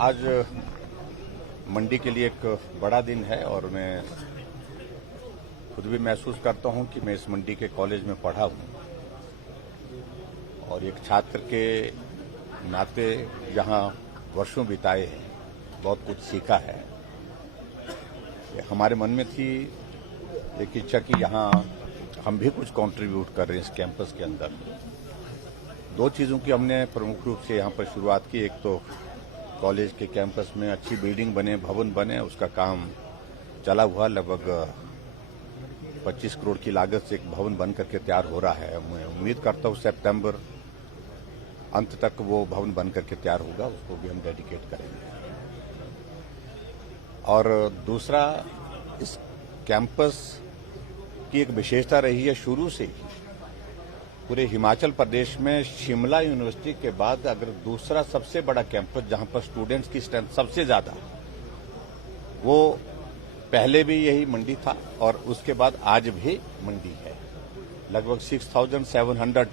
आज मंडी के लिए एक बड़ा दिन है और मैं खुद भी महसूस करता हूं कि मैं इस मंडी के कॉलेज में पढ़ा हूं और एक छात्र के नाते यहाँ वर्षों बिताए हैं, बहुत कुछ सीखा है। हमारे मन में थी एक इच्छा कि यहाँ हम भी कुछ कंट्रीब्यूट कर रहे हैं इस कैंपस के अंदर। दो चीज़ों की हमने प्रमुख रूप से यहाँ पर शुरुआत की। एक तो कॉलेज के कैंपस में अच्छी बिल्डिंग बने, भवन बने, उसका काम चला हुआ। लगभग 25 करोड़ की लागत से एक भवन बन करके तैयार हो रहा है। मैं उम्मीद करता हूँ सितंबर अंत तक वो भवन बन करके तैयार होगा, उसको भी हम डेडिकेट करेंगे। और दूसरा, इस कैंपस की एक विशेषता रही है शुरू से ही। पूरे हिमाचल प्रदेश में शिमला यूनिवर्सिटी के बाद अगर दूसरा सबसे बड़ा कैंपस जहां पर स्टूडेंट्स की स्ट्रेंथ सबसे ज्यादा, वो पहले भी यही मंडी था और उसके बाद आज भी मंडी है। लगभग 6700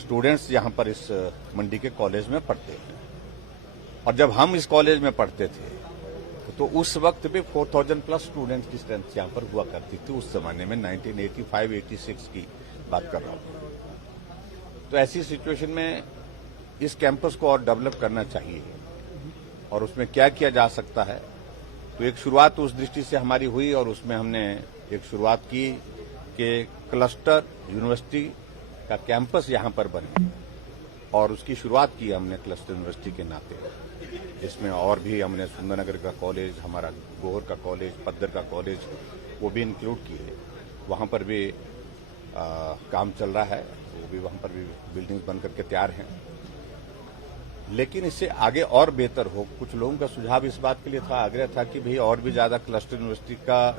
स्टूडेंट्स यहां पर इस मंडी के कॉलेज में पढ़ते हैं। और जब हम इस कॉलेज में पढ़ते थे तो उस वक्त भी 4000 प्लस स्टूडेंट्स की स्ट्रेंथ यहां पर हुआ करती थी। उस जमाने में 1985-86 की बात कर रहा हूं। तो ऐसी सिचुएशन में इस कैंपस को और डेवलप करना चाहिए और उसमें क्या किया जा सकता है। तो एक शुरुआत उस दृष्टि से हमारी हुई और उसमें हमने एक शुरुआत की कि क्लस्टर यूनिवर्सिटी का कैंपस यहां पर बने और उसकी शुरुआत की हमने क्लस्टर यूनिवर्सिटी के नाते। इसमें और भी हमने सुंदरनगर का कॉलेज, हमारा गोहर का कॉलेज, पद्दर का कॉलेज, वो भी इंक्लूड किए। वहां पर भी काम चल रहा है, वो भी वहां पर भी बिल्डिंग्स बन करके तैयार हैं। लेकिन इससे आगे और बेहतर हो। कुछ लोगों का सुझाव इस बात के लिए था, आग्रह था कि भाई और भी ज्यादा क्लस्टर यूनिवर्सिटी का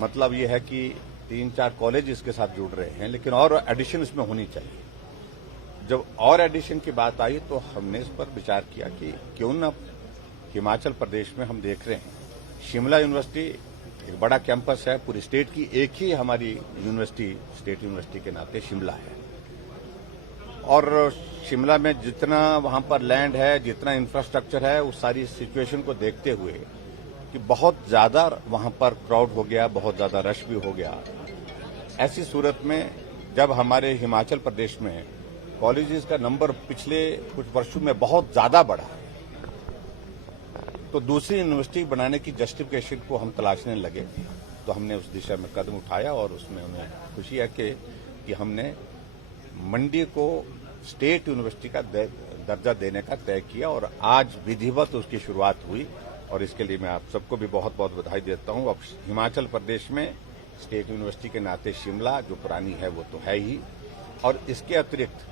मतलब ये है कि 3-4 कॉलेज इसके साथ जुड़ रहे हैं, लेकिन और एडिशन इसमें होनी चाहिए। जब और एडिशन की बात आई तो हमने इस पर विचार किया कि क्यों न हिमाचल प्रदेश में हम देख रहे हैं शिमला यूनिवर्सिटी एक बड़ा कैंपस है, पूरी स्टेट की एक ही हमारी यूनिवर्सिटी स्टेट यूनिवर्सिटी के नाते शिमला है। और शिमला में जितना वहां पर लैंड है, जितना इंफ्रास्ट्रक्चर है, उस सारी सिचुएशन को देखते हुए कि बहुत ज्यादा वहां पर क्राउड हो गया, बहुत ज्यादा रश भी हो गया। ऐसी सूरत में जब हमारे हिमाचल प्रदेश में कॉलेजेस का नंबर पिछले कुछ वर्षों में बहुत ज्यादा बढ़ा है, तो दूसरी यूनिवर्सिटी बनाने की जस्टिफिकेशन को हम तलाशने लगे। तो हमने उस दिशा में कदम उठाया और उसमें हमें खुशी है कि हमने मंडी को स्टेट यूनिवर्सिटी का दर्जा देने का तय किया और आज विधिवत उसकी शुरुआत हुई। और इसके लिए मैं आप सबको भी बहुत बहुत बधाई देता हूं। अब हिमाचल प्रदेश में स्टेट यूनिवर्सिटी के नाते शिमला जो पुरानी है वो तो है ही, और इसके अतिरिक्त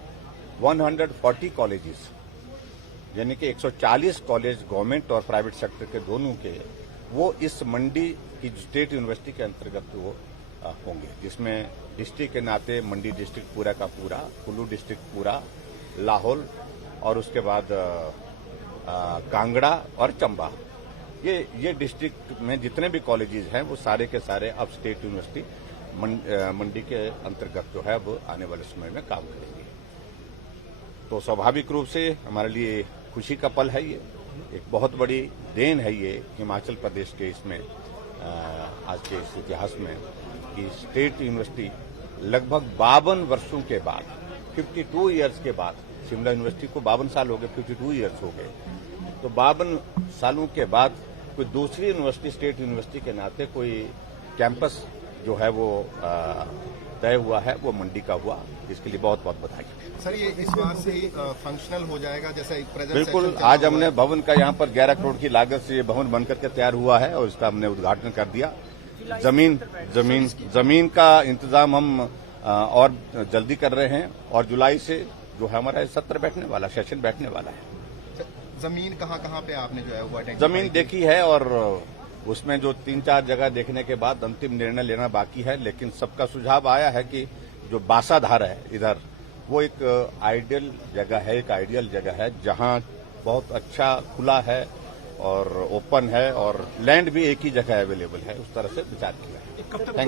140 कॉलेजेस यानी कि 140 कॉलेज गवर्नमेंट और प्राइवेट सेक्टर के दोनों के, वो इस मंडी की स्टेट यूनिवर्सिटी के अंतर्गत वो होंगे, जिसमें डिस्ट्रिक्ट के नाते मंडी डिस्ट्रिक्ट पूरा का पूरा, कुल्लू डिस्ट्रिक्ट पूरा, लाहौल और उसके बाद कांगड़ा और चंबा, ये डिस्ट्रिक्ट में जितने भी कॉलेजेस हैं वो सारे के सारे अब स्टेट यूनिवर्सिटी मंडी के अंतर्गत जो है वो आने वाले समय में काम करेंगे। तो स्वाभाविक रूप से हमारे लिए खुशी का पल है। ये एक बहुत बड़ी देन है ये हिमाचल प्रदेश के इसमें आज के इस इतिहास में कि स्टेट यूनिवर्सिटी लगभग 52 वर्षों के बाद, 52 ईयर्स के बाद, शिमला यूनिवर्सिटी को 52 साल हो गए, 52 ईयर्स हो गए, तो 52 सालों के बाद कोई दूसरी यूनिवर्सिटी स्टेट यूनिवर्सिटी के नाते कोई कैंपस जो है वो तय हुआ है, वो मंडी का हुआ। इसके लिए बहुत बहुत बधाई। सर, ये इस बार से ही फंक्शनल हो जाएगा जैसा एक प्रेजेंट? बिल्कुल। आज हमने भवन का यहाँ पर 11 करोड़ की लागत से ये भवन बनकर के तैयार हुआ है और इसका हमने उद्घाटन कर दिया। जमीन का इंतजाम हम और जल्दी कर रहे हैं और जुलाई से जो है हमारा सत्र बैठने वाला, सेशन बैठने वाला है। जमीन कहाँ पे आपने जो है वो जमीन देखी है और उसमें जो 3-4 जगह देखने के बाद अंतिम निर्णय लेना बाकी है। लेकिन सबका सुझाव आया है कि जो बासाधार है इधर, वो एक आइडियल जगह है, एक आइडियल जगह है जहां बहुत अच्छा खुला है और ओपन है और लैंड भी एक ही जगह अवेलेबल है। उस तरह से विचार किया है।